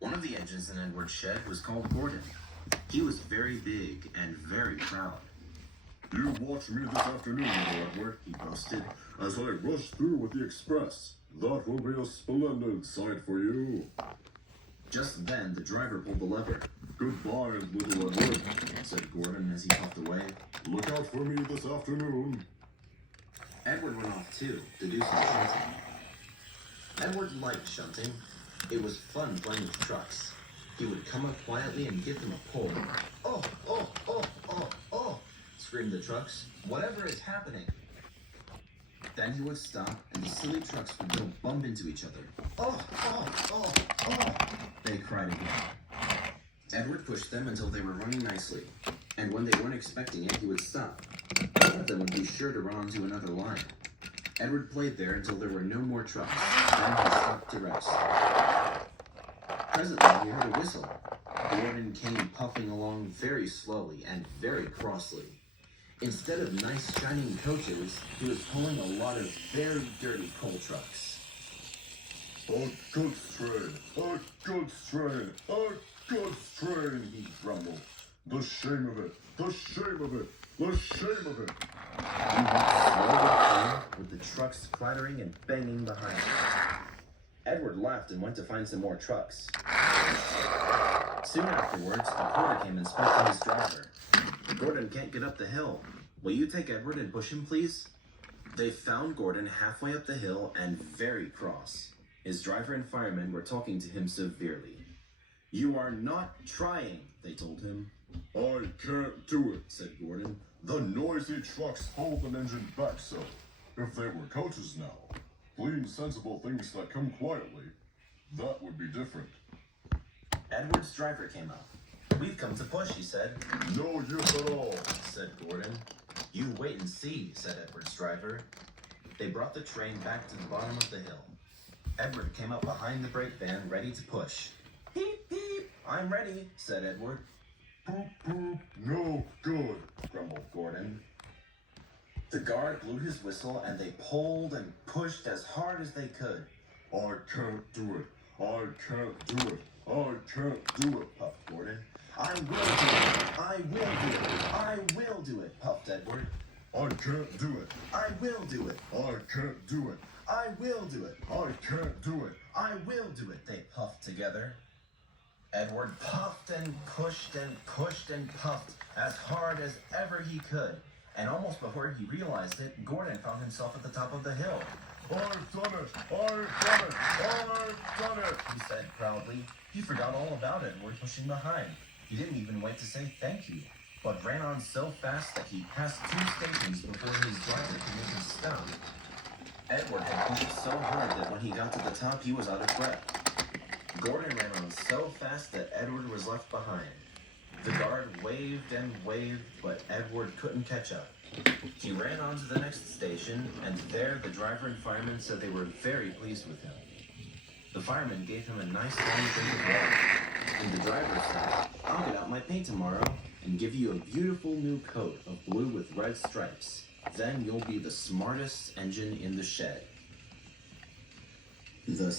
One of the engines in Edward's shed was called Gordon. He was very big and very proud. You watch me this afternoon, little Edward, He boasted. as I rush through with the express. That will be a splendid sight for you. Just then, the driver pulled the lever. Goodbye, little Edward. Said Gordon as he puffed away. Look out for me this afternoon. Edward went off too, to do some shunting. Edward liked shunting. It was fun playing with trucks. He would come up quietly and give them a pull. Oh, oh, oh, oh, oh, screamed the trucks. Whatever is happening? Then he would stop, and the silly trucks would go bump into each other. Oh, oh, oh, oh, they cried again. Edward pushed them until they were running nicely, and when they weren't expecting it, he would stop. One of them would be sure to run onto another line. Edward played there until there were no more trucks. Then he stopped to rest. Presently, he heard a whistle. Gordon came puffing along very slowly and very crossly. Instead of nice shining coaches, he was pulling a lot of very dirty coal trucks. A goods train, a goods train, a goods train, He grumbled. The shame of it, the shame of it, the shame of it. He walked slowly home with the trucks clattering and banging behind him. Edward laughed and went to find some more trucks. Soon afterwards, a porter came and spoke to his driver. Gordon can't get up the hill. Will you take Edward and push him, please? They found Gordon halfway up the hill and very cross. His driver and firemen were talking to him severely. You are not trying, they told him. I can't do it. Said Gordon. The noisy trucks hold an engine back so. If they were coaches now, clean, sensible things that come quietly, that would be different. Edward's driver came up. We've come to push, he said. No use at all. Said Gordon. You wait and see, said Edward's driver. They brought the train back to the bottom of the hill. Edward came up behind the brake van, ready to push. Beep, beep, I'm ready, said Edward. Poop, poop, no good. Grumbled Gordon. The guard blew his whistle, and they pulled and pushed as hard as they could. I can't do it. I can't do it. I can't do it. Puffed Gordon. I will do it. I will do it. I will do it, puffed Edward. I can't do it. I will do it. I can't do it. I will do it. I can't do it. I will do it, they puffed together. Edward puffed and pushed and pushed and puffed as hard as ever he could. And almost before he realized it, Gordon found himself at the top of the hill. I've done it. I've done it. I've done it. He said proudly. He forgot all about Edward pushing behind. He didn't even wait to say thank you, but ran on so fast that he passed 2 stations before his driver could make him stop. Edward had pushed so hard that when he got to the top, he was out of breath. Gordon ran on so fast that Edward was left behind. The guard waved and waved, but Edward couldn't catch up. He ran on to the next station, and there the driver and fireman said they were very pleased with him. The fireman gave him a nice long drink of water, and the driver said, I'll get out my paint tomorrow and give you a beautiful new coat of blue with red stripes. Then you'll be the smartest engine in the shed. The